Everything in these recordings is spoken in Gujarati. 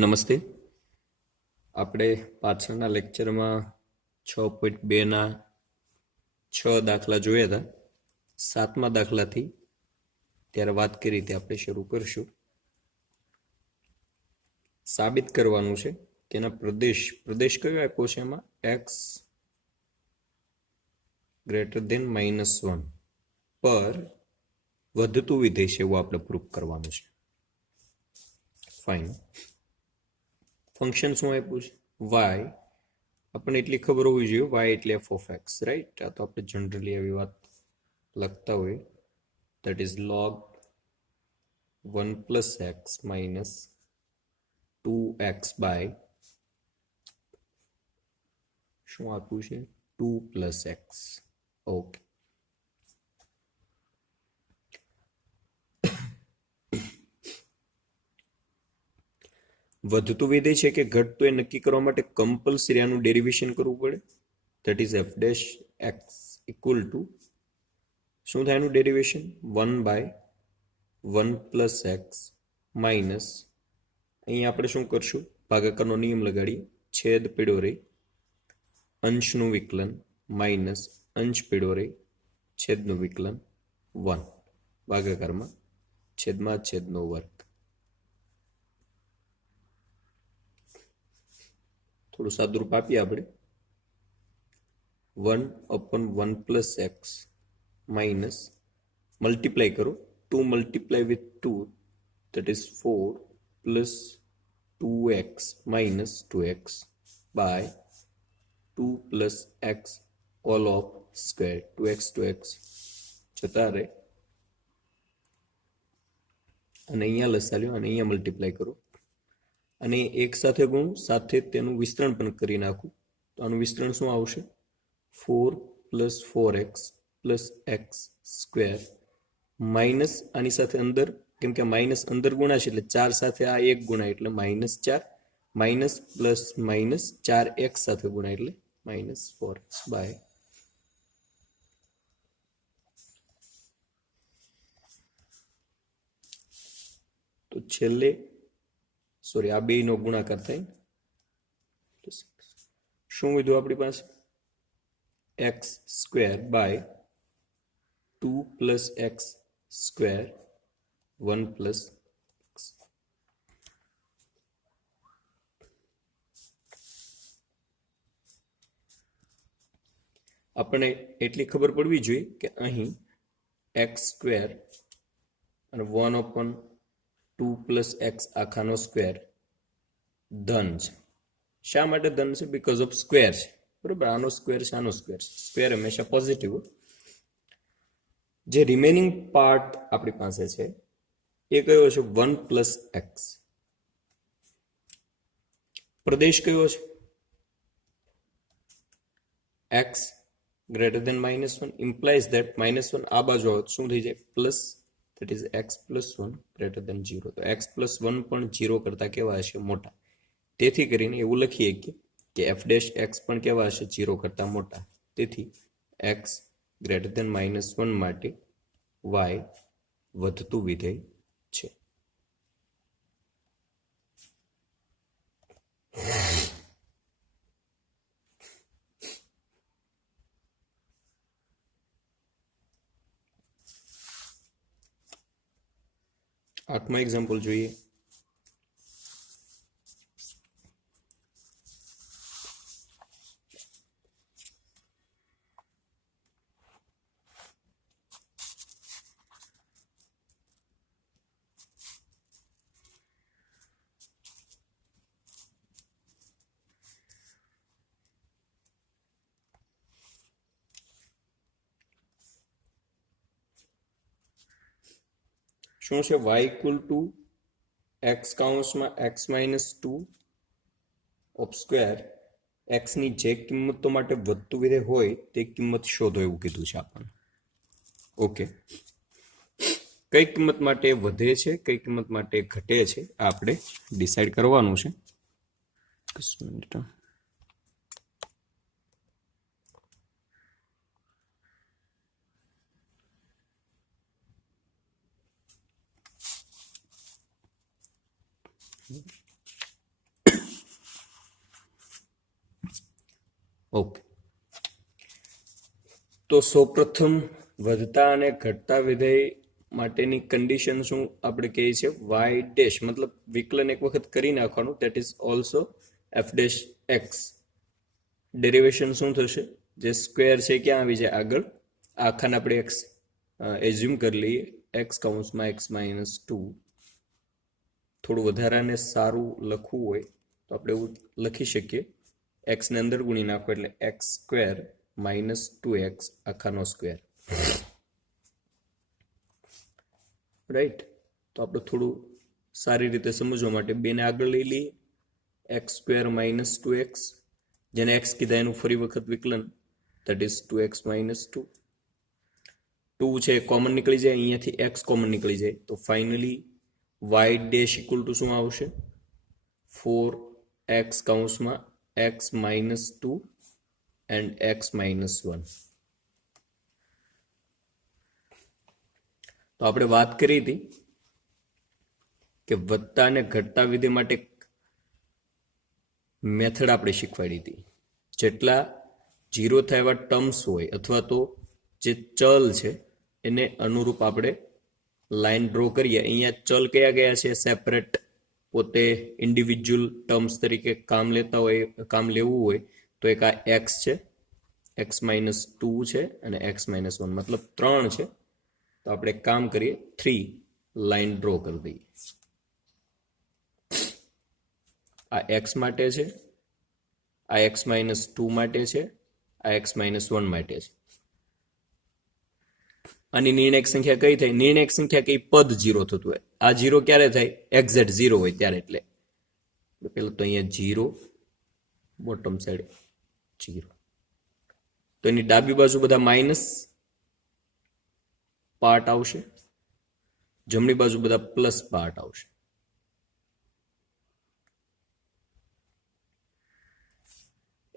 નમસ્તે. આપણે પાછળના લેક્ચરમાં 6.2 ના 6 દાખલા જોયા હતા. 7મા દાખલાથી ત્યારે વાત કરી હતી આપણે શરૂ કરશું. સાબિત કરવાનું છે કે એના પ્રદેશ કયો આપ્યો છે એમાં x > -1 પર વધતું વિધેય છે એવું આપણે પ્રૂફ કરવાનું છે. ફાઇન. ફંક્શન શું આપ્યું છે y. આપણને એટલી ખબર હોવી જોઈએ y એટલે f of x, રાઈટ? આ તો આપણે જનરલી એવી વાત લખતા હોય. that is log 1 plus x minus 2x by શું આપ્યું છે 2 plus x. ઓકે. વધતું વિધેય છે કે ઘટતું એ નક્કી કરવા માટે કમ્પલસરી આનું ડેરિવેશન કરવું પડે. that is f dash x equal to શું થાય એનું derivation 1 by 1 plus x minus અહીં આપણે શું કરશું ભાગાકારનો નિયમ લગાડીએ. છેદ પીડો રહી અંશનું વિકલન માઇનસ અંશ પીડો રહી છેદનું વિકલન 1 ભાગાકારમાં છેદમાં છેદનો વર્ગ. થોડું સાદુરૂપ આપીએ આપણે. 1/1 plus x minus મલ્ટીપ્લાય કરો 2 multiply with 2 that is 4 plus 2x minus 2x by 2 plus x all of square 2x જતા રહે અને અહીંયા લસાલ્યો અને અહીંયા મલ્ટીપ્લાય કરો અને એક સાથે ગુણ સાથે તેનું વિસ્તરણ પણ કરી નાખું તો આનું વિસ્તરણ શું આવશે 4 plus 4x plus x square minus આની સાથે અંદર કેમ કે માઇનસ અંદર ગુણાશે એટલે 4 સાથે આ 1 ગુણાય એટલે -4 માઇનસ પ્લસ માઇનસ 4x સાથે ગુણાય એટલે -4x બાય તો છેલ્લે સોરી આ બેયનો ગુણાકાર થાય શું વધ્યું આપણી પાસે x square by 2 plus x square 1 plus x. આપણે એટલી ખબર પડવી જોઈએ કે અહીં x સ્ક્વેર અને 1/2 plus x આખાનો સ્ક્વેર ધન છે. શા માટે ધન છે? બીકોઝ ઓફ સ્ક્વેર છે, બરોબર? આનો સ્ક્વેર છે, આનો સ્ક્વેર છે. સ્ક્વેર હંમેશા પોઝિટિવ. જે રિમેનિંગ પાર્ટ આપણી પાસે છે એ કયો છે 1 plus x. પ્રદેશ કયો છે x greater than -1 implies that -1 આ બાજુ આવે તો શું થઈ જાય plus, that is x plus 1 greater than 0. તો x plus 1 પણ 0 કરતા કેવા હશે મોટા. તેથી કરીને એવું લખીએ કે f dash x પણ કેવા હશે 0 કરતા મોટા. તેથી x greater than -1 માટે y વધતું વિધેય છે. આઠમા એક્ઝામ્પલ જોઈએ. શું છે y equal to x કૌંસમાં x - 2 ઓફ સ્ક્વેર x ની જે કિંમતો માટે વધતું વિધેય હોય તે કિંમત શોધો એવું કીધું છે આપણને. ઓકે. કઈ કિંમત માટે વધે છે કઈ કિંમત માટે ઘટે છે આપણે ડિસાઈડ કરવાનું છે. ઓકે, તો સૌપ્રથમ વધતા અને ઘટતા વિધેય માટેની કન્ડિશન શું આપણે કહીએ છીએ? વાય ડેશ મતલબ વિકલન એક વખત કરી નાખવાનું, that is also F dash x. Derivation શું થશે? જે સ્ક્વેર છે ક્યાં આવી જાય આગળ, આખાને આપણે એક્સ એઝ્યુમ કરી લઈએ, એક્સ કૌંસમાં એક્સ માઇનસ 2. થોડું વધારાને સારું લખવું હોય તો આપણે એવું લખી શકીએ, એક્સને અંદર ગુણી નાખો એટલે એક્સ સ્ક્વેર માઇનસ 2x આખાનો સ્ક્વેર. રાઈટ, તો આપણે થોડું સારી રીતે સમજવા માટે બેને આગળ લઈ લઈએ, એક્સ સ્ક્વેર માઇનસ 2x, જેને એક્સ કીધા એનું ફરી વખત વિકલન, ધેટ ઇઝ 2x માઇનસ 2. 2 છે કોમન નીકળી જાય, અહીંયાથી એક્સ કોમન નીકળી જાય, તો finally Y dash equal to શું આવશે? 4x કૌંસમાં X minus 2 and X minus 1. તો આપણે વાત કરી હતી કે વધતા અને ઘટતા વિધેય માટે મેથડ આપણે શીખવાડી હતી. જેટલા 0 થાય એવા ટર્મ્સ હોય અથવા તો જે ચલ છે એને અનુરૂપ આપણે લાઈન ડ્રો કરીએ. અહીંયા ચલ કયા ગયા છે? સેપરેટ, પોતે ઇન્ડિવિજ્યુઅલ ટર્મ્સ તરીકે કામ લેવું હોય તો એક આ એક્સ છે, એક્સ માઇનસ 2 છે અને એક્સ માઇનસ 1 મતલબ 3 છે. તો આપણે કામ કરીએ, 3 લાઈન ડ્રો કરી દઈએ. આ એક્સ માટે છે, આ એક્સ માઇનસ 2 માટે છે, આ એક્સ માઇનસ 1 માટે છે. આની નિર્ણાયક સંખ્યા કઈ થાય? નિર્ણાયક સંખ્યા કઈ? પદ 0 થતું હોય. આ 0 ક્યારે થાય? એક્ઝેક્ટ 0 હોય ત્યારે. એટલે પેલું તો અહીંયા 0, બોટમ સાઈડ 0. તો એની ડાબી બાજુ બધા માઇનસ પાર્ટ આવશે, જમણી બાજુ બધા પ્લસ પાર્ટ આવશે.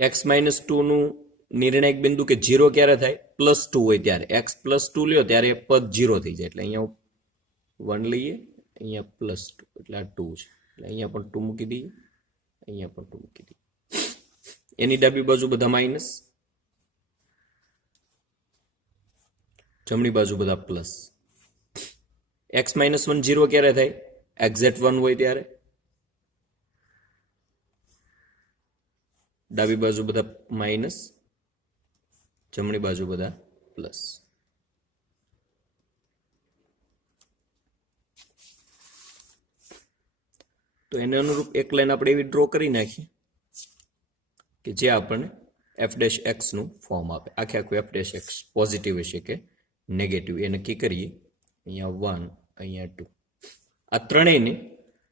એક્સ માઇનસ 2 નું નિર્ણાયક બિંદુ કે 0 ક્યારે થાય? પ્લસ 2 હોય ત્યારે. એક્સ પ્લસ 2 લ્યો ત્યારે પદ 0 થઈ જાય. એટલે અહીંયા 1 લઈએ, અહીંયા પ્લસ 2 એટલે આ 2 છે. એટલે અહીંયા પણ 2 મૂકી દઈએ, અહીંયા પણ 2 મૂકી દઈએ. એની ડાબી બાજુ બધા માઇનસ, જમણી બાજુ બધા પ્લસ. એક્સ માઇનસ 1 0 ક્યારે થાય? એક્ઝેક્ટ 1 હોય ત્યારે. ડાબી બાજુ બધા માઇનસ, જમણી બાજુ બધા પ્લસ. તો એને અનુરૂપ એક લાઈન આપણે એવી ડ્રો કરી નાખીએ કે જે આપણને એફ ડેશ એક્સ નું ફોર્મ આપે. આખે આખું એફ ડેશ એક્સ પોઝિટિવ હશે કે નેગેટિવ એ નક્કી કરીએ. અહીંયા 1, અહીંયા 2, આ ત્રણેયને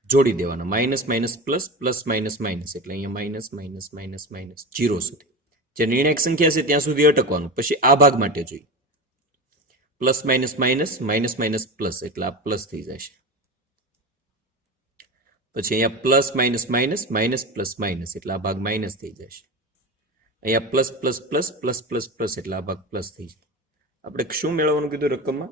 જોડી દેવાના, minus minus plus, plus minus minus, એટલે અહીંયા માઇનસ માઇનસ માઇનસ માઇનસ 0 સુધી. જે નિર્ણાયક સંખ્યા છે ત્યાં સુધી અટકવાનું. પછી આ ભાગ માટે જોઈએ, plus minus minus, minus minus plus, એટલે આ પ્લસ થઈ જશે. પછી અહીંયા plus minus minus, minus plus minus, એટલે આ ભાગ માઇનસ થઈ જશે. અહીંયા plus plus plus, plus plus plus, એટલે આ ભાગ પ્લસ થઈ જાય. આપણે શું મેળવવાનું કીધું રકમમાં?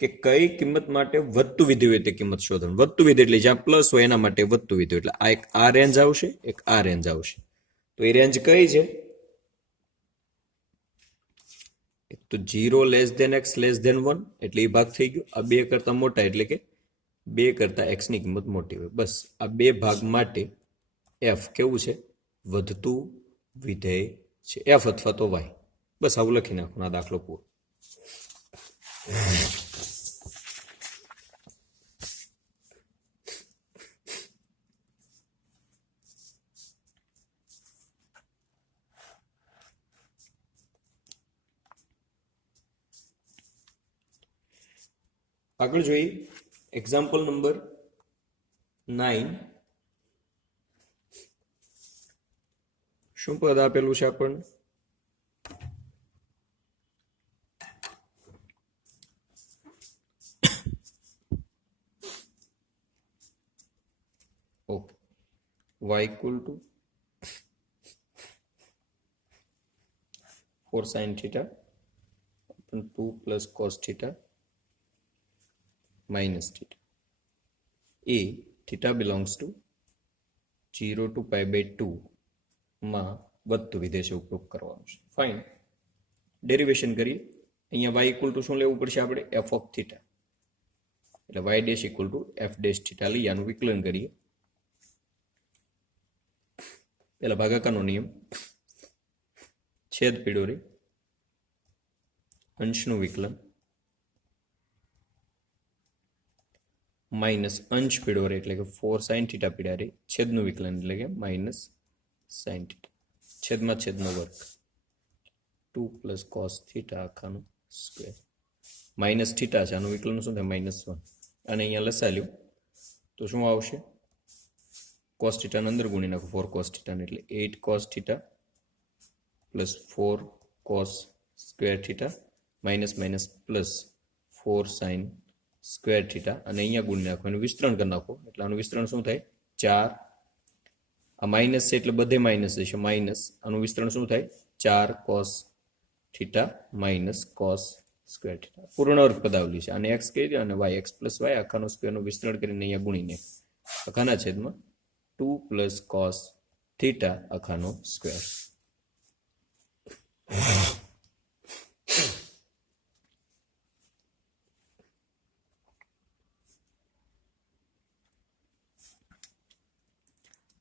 કે કઈ કિંમત માટે વધતું વિધેય હોય તે કિંમત શોધવાનું. વધતું વિધેય એટલે જ્યાં પ્લસ હોય એના માટે વધતું વિધેય. એટલે આ એક આ રેન્જ આવશે, એક આ રેન્જ આવશે. તો એ રેન્જ કઈ છે? એક તો 0 less than X less than 1, એટલે એ ભાગ થઈ ગયો. આ 2 કરતા મોટા એટલે કે 2 કરતા એક્સ ની કિંમત મોટી હોય. બસ આ 2 ભાગ માટે એફ કેવું છે? વધતું વિધેય છે, એફ અથવા તો વાય. બસ આવું લખી નાખો, આ દાખલો પૂરો. આગળ જોઈએ એક્ઝામ્પલ નંબર 9. શું પદ આપેલું છે આપણને? Okay, y equal to 4 sin theta upon 2 plus cos theta minus theta. A theta belongs to 0 to pi by 2 માં વધતું વિધેય છે ઉપયોગ કરવાનો છે. ફાઇન, ડેરિવેશન કરીએ. અહીંયા y ઇક્વલ ટુ શું લેવું પડશે આપણે? f ઓફ થીટા, એટલે y dash equal two f dash theta લઈ આનું વિકલન કરીએ. પેલા ભાગાકારનો નિયમ, છેદ પીડો રે અંશનું વિકલન માઇનસ અંશ પીડો રે એટલે કે 4 sin થીટા પીડા રે છેદનું વિકલન એટલે કે માઇનસ sin થીટા છેદમાં છેદનો વર્ગ 2 પ્લસ cos થીટા આખાનું સ્ક્વેર માઇનસ થીટા છે આનું વિકલન શું થાય? -1. અને અહીંયા લસાલ્યું તો શું આવશે? cos થીટા અંદર ગુણી નાખો 4 cos થીટા એટલે 8 cos theta plus 4 cos square theta minus minus plus 4 sin square theta અને અહીંયા ગુણી નાખો એનું વિસ્તરણ કરી નાખો એટલે આનું વિસ્તરણ શું થાય? 4. આ માઇનસ છે એટલે બધે માઇનસ જશે માઇનસ આનું વિસ્તરણ શું થાય? 4 cos theta minus cos square theta પૂર્ણ વર્ગ પદાવલી છે. આને x કહી દો અને y x પ્લસ y આખાનો સ્ક્વેરનું વિસ્તરણ કરીને અહીંયા ગુણીને આખાના છેદમાં 2 પ્લસ cos થીટા આખાનો સ્ક્વેર.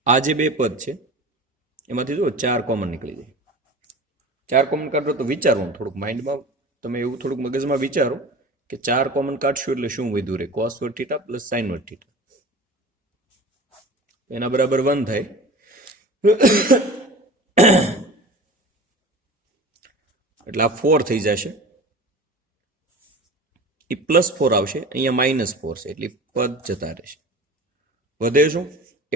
આ જે બે પદ છે એમાંથી જો 4 કોમન નીકળી જાય. 4 કોમન કાઢો તો વિચારવાનું થોડુંક માઇન્ડમાં, તમે એવું થોડુંક મગજમાં વિચારો કે 4 કોમન કાઢશું એટલે શું વધ્યું રહે? cos વર્ગ થીટા પ્લસ sin વર્ગ થીટા એના બરાબર 1 થાય. એટલે આ 4 થઈ જશે, એ +4 આવશે, અહીંયા -4 છે એટલે પદ જતા રહેશે. વધે શું?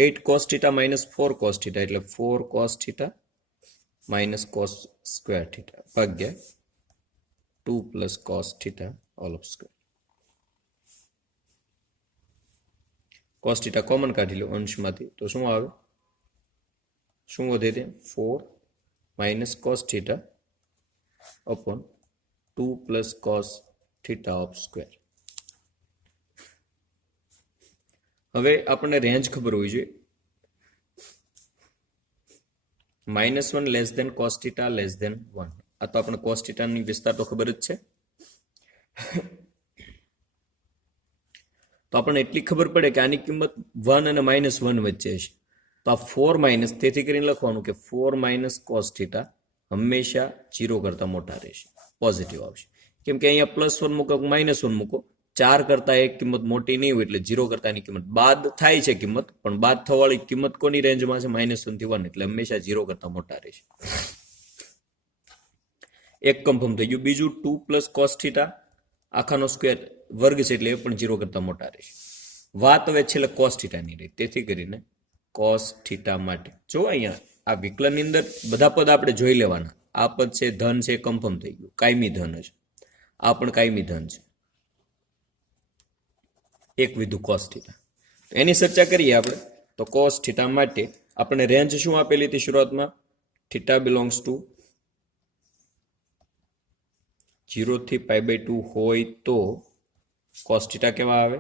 8 cos theta minus 4 cos theta એટલે 4 cos theta minus cos square theta ભાગ્યા 2 plus cos theta all of square. cos theta common કાઢી લો અંશમાંથી તો શું આવે? શું વધે તે? 4 minus cos theta upon 2 plus cos theta of square. હવે આપણને રેન્જ ખબર હોવી જોઈએ. -1 less than cos theta less than 1. આ તો આપણે cos થીટાની વિસ્તાર તો ખબર જ છે. તો આપણને એટલી ખબર પડે કે આની કિંમત 1 અને -1 વચ્ચે છે. તો આ 4 માઇનસ, તેથી કરીને લખવાનું કે 4 માઇનસ cos થીટા હંમેશા 0 કરતા મોટા રહેશે, પોઝિટિવ આવશે. કેમ કે અહીંયા +1 મૂકો -1 મૂકો, 4 કરતા એક કિંમત મોટી નહીં હોય એટલે 0 કરતા એની કિંમત બાદ થાય છે કિંમત, પણ બાદ થવાળી કિંમત કોની રેન્જમાં છે? -1 થી 1 એટલે હંમેશા 0 કરતા મોટા રહેશે. એક કન્ફર્મ થઈ ગયું. બીજું 2 પ્લસ cos થીટા આખાનો સ્ક્વેર વર્ગ છે એટલે એ પણ 0 કરતા મોટા રહેશે. વાત હવે છેલ્લે cos થીટાની રહી, તેથી કરીને cos થીટા માટે જો અહીંયા આ વિકલનની અંદર બધા પદ આપણે જોઈ લેવાના. આ પદ છે ધન છે, કન્ફર્મ થઈ ગયું, કાયમી ધન છે. આ પણ કાયમી ધન છે, એક વિધુ cos થીટા. એની ચર્ચા કરીએ આપણે તો cos થીટા માટે આપણે રેન્જ શું આપેલી હતી શરૂઆતમાં? થીટા બિલોંગ્સ ટુ 0 થી π/2 હોય તો cos થીટા કેવા આવે?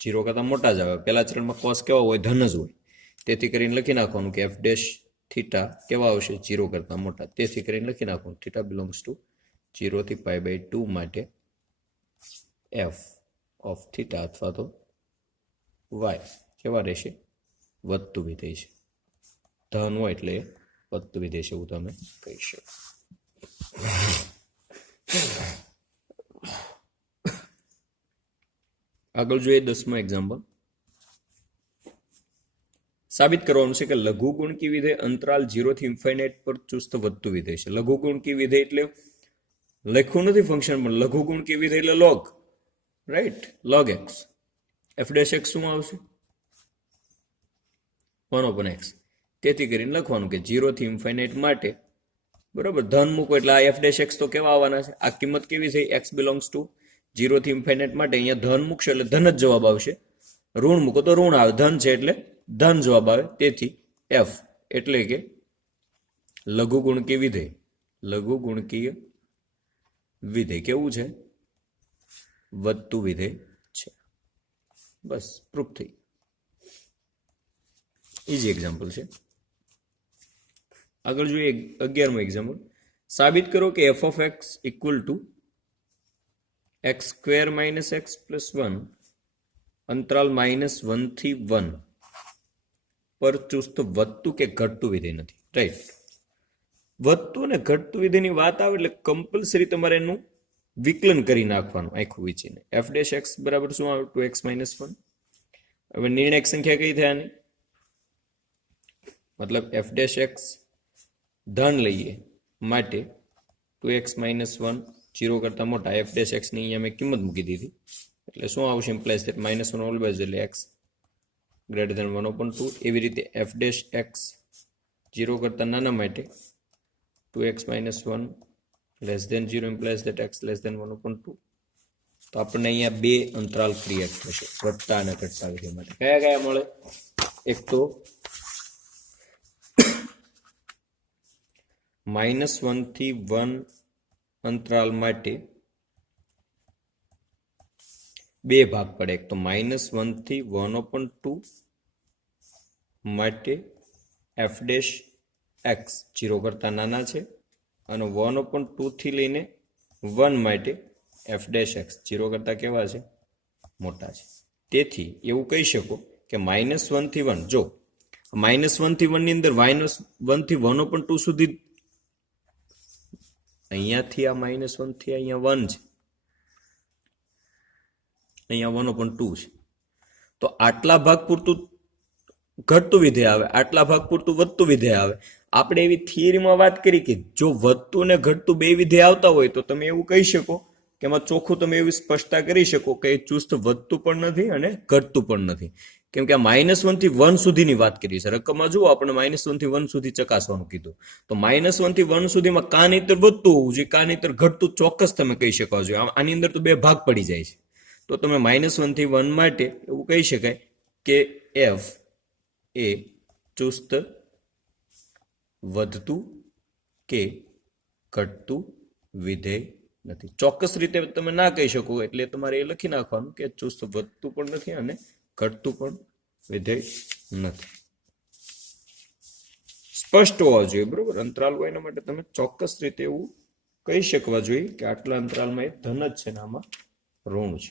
0 કરતા મોટા જ આવે. પહેલા ચરણમાં cos કેવા હોય? ધન જ હોય. તેથી કરીને લખી નાખવાનું કે f ડેશ થીટા કેવા આવશે? 0 કરતા મોટા. તેથી કરીને લખી નાખવાનું થીટા બિલોંગ્સ ટુ 0 થી π/2 માટે f ઓફ થીટા અથવા તો y કેવા રહેશે? વધતું વિધેય છે. ધન હોય એટલે વધતું વિધેય છે એવું તમે કહી શકો. આગળ જોઈએ 10મો એક્ઝામ્પલ. સાબિત કરવાનું છે કે લઘુગુણકી વિધેય અંતરાલ 0 થી ઇન્ફાઇનાઇટ પર ચુસ્ત વધતું વિધેય છે. લઘુગુણકી વિધેય એટલે લખ્યું નથી ફંક્શન, પણ લઘુગુણકી વિધેય એટલે log, right? log x. f dash x શું આવશે? 1/x. તેથી કરીને લખવાનું કે 0 થી ઇન્ફાઇનાઇટ માટે બરોબર ધન મૂકો એટલે આ f ડેશ x તો કેવા આવવાના છે? આ કિંમત કેવી થઈ? x બિલોંગ્સ ટુ 0 થી ઇન્ફાઇનાઇટ માટે અહીંયા ધન મૂકશો એટલે ધન જ જવાબ આવશે. ઋણ મૂકો તો ઋણ આવે. ધન છે એટલે ધન જવાબ આવે. તેથી f એટલે કે લઘુગુણકી વિધેય. લઘુગુણકીય વિધેય કેવું છે? વધતું વિધેય છે. બસ પ્રૂફ થઈ. ઇઝી એક્ઝામ્પલ છે. આગળ જોઈએ 11મું એક્ઝામ્પલ. સાબિત કરો કે F of x equal to x square minus x plus 1 અંતરાલ -1 થી 1 પર ચુસ્ત વધતું કે ઘટતું વિધેય નથી. રાઈટ. વધતું અને ઘટતું વિધેયની વાત આવે એટલે કમ્પલસરી તમારે એનું વિકલન કરી નાખવાનું આખું વિચીને. એફ ડેશ એક્સ બરાબર શું આવે? 2x - 1. હવે નિર્ણાયક સંખ્યા કઈ થાય આની? મતલબ એફ ડેશ એક્સ ધન લઈએ માટે 2x - 1 0 કરતા મોટા. એફ ડેશ એક્સ ની અહીંયા મેં કિંમત મૂકી દીધી એટલે શું આવશે? ઇમ્પ્લાઇઝ ધેટ -1 ઓલવેઝ એટલે x ગ્રેટર ધેન 1/2. એવી રીતે એફ ડેશ એક્સ 0 કરતા નાના માટે 2x - 1 less than 0 implies that x less than 1/2. તો આપણને અહીંયા બે અંતરાલ ક્રિએટ થશે ઘટતા અને ઘટતા વિધેય માટે. કયા કયા મળે? એક તો -1 થી 1 અંતરાલ માટે બે ભાગ પડે. એક તો -1 થી 1/2 માટે એફ ડેશ એક્સ 0 કરતા નાના છે અને 1/2 થી લઈને 1 માટે એફ ડેશ એક્સ 0 કરતા કેવા છે? મોટા છે. તેથી એવું કહી શકો કે -1 થી 1, જો -1 થી 1 ની અંદર -1 થી 1/2 સુધી, અહીંયાથી આ -1 થી અહીંયા 1 છે, અહીંયા 1/2 છે. તો આટલા ભાગ પૂરતું ઘટતું વિધેય આવે, આટલા ભાગ પૂરતું વધતું વિધેય આવે. આપણે એવી થિયરીમાં વાત કરી કે જો વધતું ને ઘટતું બે વિધેય આવતા હોય તો તમે એવું કહી શકો કે એમાં ચોખ્ખું તમે એવી સ્પષ્ટતા કરી શકો કે એ ચુસ્ત વધતું પણ નથી અને ઘટતું પણ નથી. કેમ કે આ -1 થી 1 સુધીની વાત કરી છે. રકમમાં જુઓ આપણે -1 થી 1 સુધી ચકાસવાનું કીધું. તો -1 થી 1 સુધીમાં કાં નહીંતર વધતું હોવું જોઈએ, કાં નહીંતર ઘટતું ચોક્કસ તમે કહી શકો છો. આની અંદર તો બે ભાગ પડી જાય છે. તો તમે -1 થી 1 માટે એવું કહી શકાય કે એફ એ ચુસ્ત વધતું કે ઘટતું વિધેય નથી. ચોક્કસ રીતે તમે ના કહી શકો એટલે તમારે એ લખી નાખવાનું કે ચુસ્ત વધતું પણ નથી અને ઘટતું પણ વિધેય નથી. સ્પષ્ટ હોવા જોઈએ, બરોબર. અંતરાલ હોય એના માટે તમે ચોક્કસ રીતે એવું કહી શકવા જોઈએ કે આટલા અંતરાલમાં એ ધન જ છે ને આમાં ઋણ છે.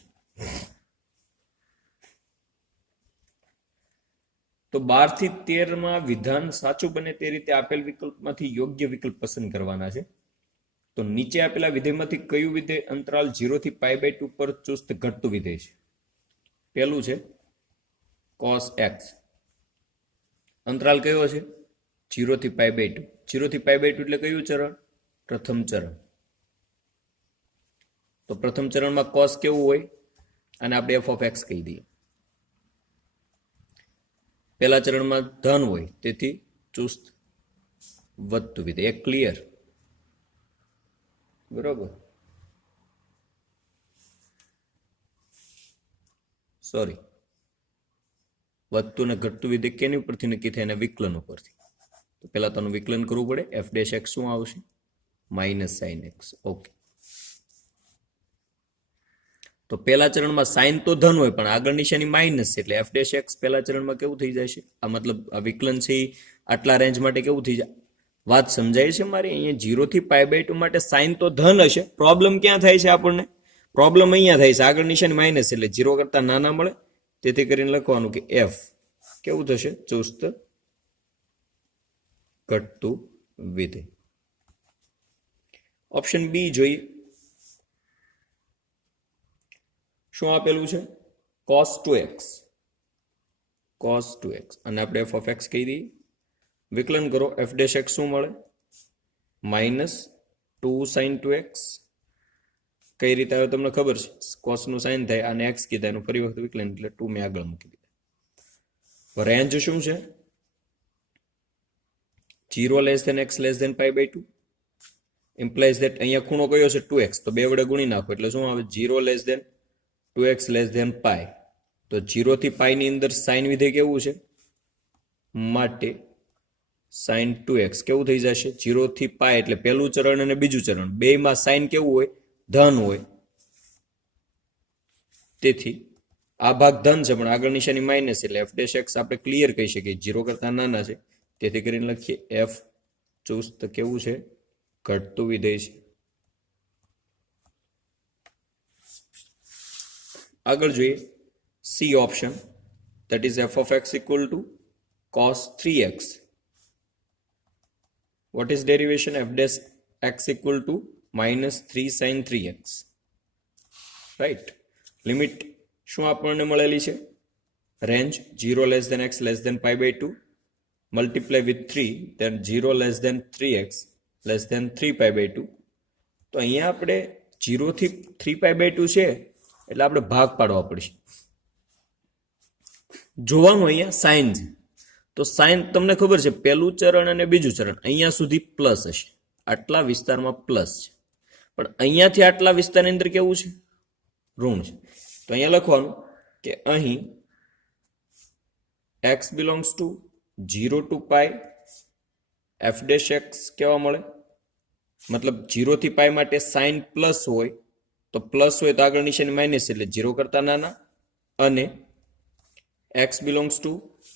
તો 12 થી 13 માં વિધાન સાચું બને તે રીતે આપેલ વિકલ્પમાંથી યોગ્ય વિકલ્પ પસંદ કરવાના છે. તો નીચે આપેલા વિધેયમાંથી કયું વિધેય અંતરાલ 0 થી π/2 પર ચુસ્ત ઘટતું વિધેય છે? પહેલું છે cos x. અંતરાલ કયો છે? 0 થી π/2. 0 થી π/2 એટલે કયું ચરણ? પ્રથમ ચરણ. તો પ્રથમ ચરણમાં cos કેવું હોય? અને આપણે f of x કહી દઈએ. પહેલા ચરણમાં ધન હોય તેથી ચુસ્ત વધતું વિધેય. એક ક્લિયર, બરોબર. સોરી, વધતું ને ઘટતું વિધેય કેની ઉપરથી નક્કી થાય? એના વિકલન ઉપરથી. તો પહેલા તો વિકલન કરવું પડે. એફ ડેશ એક્સ શું આવશે? -sin x. ઓકે. તો પહેલા ચરણમાં સાઇન તો ધન હોય પણ આગળ નિશાની માઇનસ છે એટલે એફ ડેશ એક્સ પહેલા ચરણમાં કેવું થઈ જશે? આ મતલબ આ વિકલન છે આટલા રેન્જ માટે કેવું થઈ જાય? વાત સમજાય છે મારી? અહીંયા 0 થી π/2 માટે સાઇન તો ધન હશે. પ્રોબ્લેમ ક્યાં થાય છે આપણને? પ્રોબ્લેમ અહીંયા થાય છે, આગળ નિશાની માઇનસ એટલે 0 કરતા નાના મળે. તેથી કરીને લખવાનું કે એફ કેવું થશે? ચુસ્ત ઘટતું વિધેય. ઓપ્શન બી જોઈએ. શું આપેલું છે? cos 2x. cos 2x અને આપણે f of x કહી દઈએ. વિકલન કરો. f dash x શું મળે? -2 sin 2x. કઈ રીતે આવે તમને ખબર છે? cos નું sin થાય અને x કીધા એનું ફરી વખત વિકલન એટલે 2 મેં આગળ મૂકી દીધા. રેન્જ શું છે? 0 less than x less than π/2 implies that અહીંયા ખૂણો કયો છે? 2x. તો બે વડે ગુણી નાખો એટલે શું આવે? 0 less than 2x less than π. તો 0 થી π ની અંદર સાઇન વિધેય કેવું છે? માટે sin 2x કેવું થઈ જશે? 0 થી π એટલે પહેલું ચરણ અને બીજું ચરણ બેયમાં સાઇન કેવું હોય? ધન હોય. તેથી આ ભાગ ધન છે પણ આગળ નિશાની માઇનસ એટલે f dash x આપણે ક્લિયર કહી શકીએ 0 કરતા નાના છે. તેથી કરીને લખીએ f ચુસ્ત કેવું છે? ઘટતું વિધેય છે. આગળ જોઈએ C option, that is f of x equal to cos 3x. What is derivation? F dash x equal to minus 3 sin 3x. Right. Limit શું આપણને મળેલી છે? Range 0 less than x less than pi by 2 multiply with 3 then 0 less than 3x less than 3 pi by 2. તો અહીંયા આપણે 0 થી 3 pi by 2 છે એટલે આપણે ભાગ પાડવા પડશે. જોવાનું અહીંયા સાઇન છે, તો સાઇન તમને ખબર છે પહેલું ચરણ અને બીજું ચરણ અહીંયા સુધી પ્લસ હશે, આટલા વિસ્તારમાં પ્લસ છે, પણ અહીંયાથી આટલા વિસ્તારની અંદર કેવું છે? ઋણ છે. તો અહીંયા લખવાનું કે અહીં x belongs to 0 to pi f dash x કેવા મળે? મતલબ 0 થી પાઈ માટે સાઇન પ્લસ હોય તો પ્લસ હોય તો આગળ નિશાની માઇનસ એટલે 0 કરતા નાના, અને x belongs to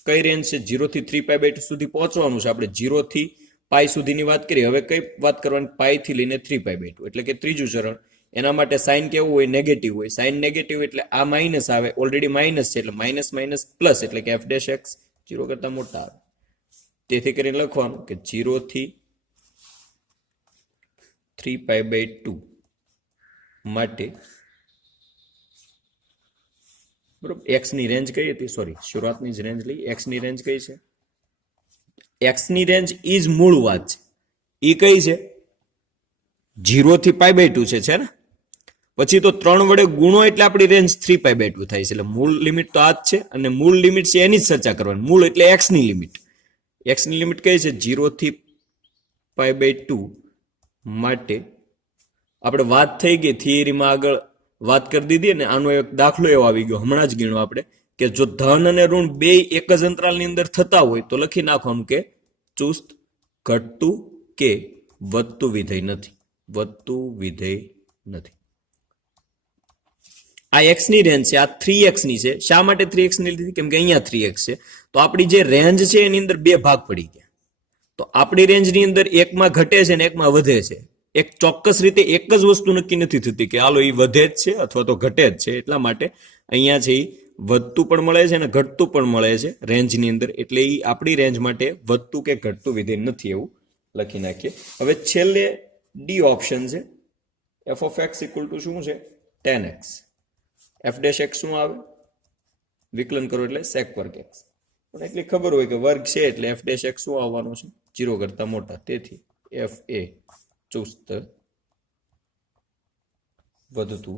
કઈ રેન્જ છે? 0 થી 3 પાઈ બાય 2 સુધી પહોંચવાનું છે. આપણે 0 થી પાઈ સુધીની વાત કરીએ, હવે કઈ વાત કરવાની? પાઈ થી લઈને 3 પાઈ બાય 2 એટલે કે ત્રીજું ચરણ. એના માટે સાઇન કેવું હોય? નેગેટિવ હોય. સાઇન નેગેટિવ એટલે આ માઇનસ આવે, ઓલરેડી માઇનસ છે એટલે માઇનસ માઇનસ પ્લસ એટલે કે f dash x 0 કરતા મોટા આવે. તેથી કરીને લખવાનું કે 0 થી 3 પાઈ બાય 2 માટે બરોબર x ની રેન્જ કઈ હતી? સોરી, શરૂઆતની જ રેન્જ લઈ. x ની રેન્જ કઈ છે? x ની રેન્જ ઈ જ મૂળ વાત છે. ઈ કઈ છે? 0 થી પાઈ બાય 2 છે ને? પછી તો 3 વડે ગુણો એટલે આપણી રેન્જ 3 પાઈ બાય 2 થાય છે. એટલે મૂળ લિમિટ તો આ જ છે, અને મૂળ લિમિટ છે એની જ ચર્ચા કરવાની. મૂળ એટલે x ની લિમિટ. x ની લિમિટ કઈ છે? 0 થી પાઈ બાય 2 માટે આપણે વાત થઈ ગઈ થિયરીમાં, આગળ વાત કરી દીધી, અને આનો એક દાખલો એવો આવી ગયો હમણાં જ ગણ્યો આપણે કે જો ધન અને ઋણ બે એક જ અંતરાલની અંદર થતા હોય તો લખી નાખવાનું કે ચુસ્ત ઘટતું કે વધતું વિધેય નથી. વધતું વિધેય નથી. આ x ની રેન્જ છે, આ 3x ની છે. શા માટે 3x ની લીધી? કેમ કે અહીંયા 3x છે. તો આપણી જે રેન્જ છે એની અંદર બે ભાગ પડી ગયા. તો આપણી રેન્જની અંદર એકમાં ઘટે છે અને એકમાં વધે છે. એક ચોક્કસ રીતે એક જ વસ્તુ નક્કી નથી થતી કે હાલો એ વધે જ છે અથવા તો ઘટે જ છે. એટલા માટે અહીંયા છે એ વધતું પણ મળે છે અને ઘટતું પણ મળે છે રેન્જની અંદર. એટલે એ આપણી રેન્જ માટે વધતું કે ઘટતું વિધેય નથી એવું લખી નાખીએ. હવે છેલ્લે ડી ઓપ્શન છે. f of x equal to શું છે? 10x. f dash x શું આવે? વિકલન કરો એટલે sec વર્ગ x. પણ એટલી ખબર હોય કે વર્ગ છે એટલે f dash x શું આવવાનો છે? 0 કરતા મોટા. તેથી f એ ચુસ્ત વધતું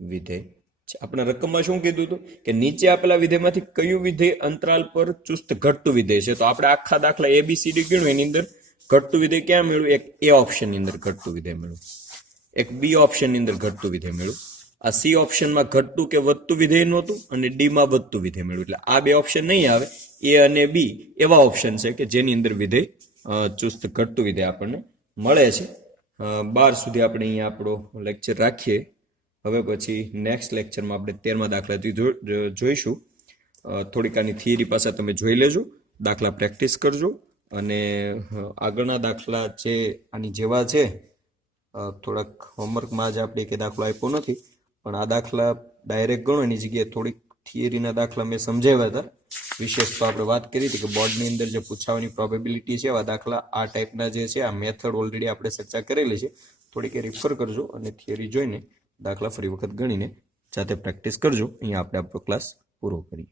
વિધેય છે. આપણે રકમમાં શું કીધું હતું કે નીચે આપેલા વિધેયમાંથી કયું વિધેય અંતરાલ પર ચુસ્ત ઘટતું વિધેય છે? તો આપણે આખા દાખલા ABCD ગણ્યું, એની અંદર ઘટતું વિધેય ક્યાં મેળવ્યું? એક A ઓપ્શન ની અંદર ઘટતું વિધેય મેળવ્યું, એક B ઓપ્શન ની અંદર ઘટતું વિધેય મેળવ્યું. આ C ઓપ્શનમાં ઘટતું કે વધતું વિધેય નહોતું અને D માં વધતું વિધેય મેળવ્યું. એટલે આ બે ઓપ્શન નહીં આવે. A અને B એવા ઓપ્શન છે કે જેની અંદર વિધેય ચુસ્ત ઘટતું વિધેય આપણને મળે છે. 12 સુધી આપણે અહીંયા આપણો લેક્ચર રાખીએ. હવે પછી નેક્સ્ટ લેક્ચરમાં આપણે 13મા દાખલાથી જોઈશું. થોડીક આની થિયરી પાછા તમે જોઈ લેજો, દાખલા પ્રેક્ટિસ કરજો, અને આગળના દાખલા જે આની જેવા છે થોડાક હોમવર્કમાં જ આપણે કે દાખલો આપ્યો નથી, પણ આ દાખલા ડાયરેક્ટ ગણો એની જગ્યાએ થોડીક થિયરીના દાખલા મેં સમજાવ્યા હતા. વિશેષ તો આપણે વાત કરી હતી કે બોર્ડની અંદર જે પૂછાવાની પ્રોબેબિલિટી છે એવા દાખલા આ ટાઈપના જે છે, આ મેથડ ઓલરેડી આપણે ચર્ચા કરેલી છે. થોડીક એ રિફર કરજો અને થિયરી જોઈને દાખલા ફરી વખત ગણીને જાતે પ્રેક્ટિસ કરજો. અહીંયા આપણે આપણો ક્લાસ પૂરો કરીએ.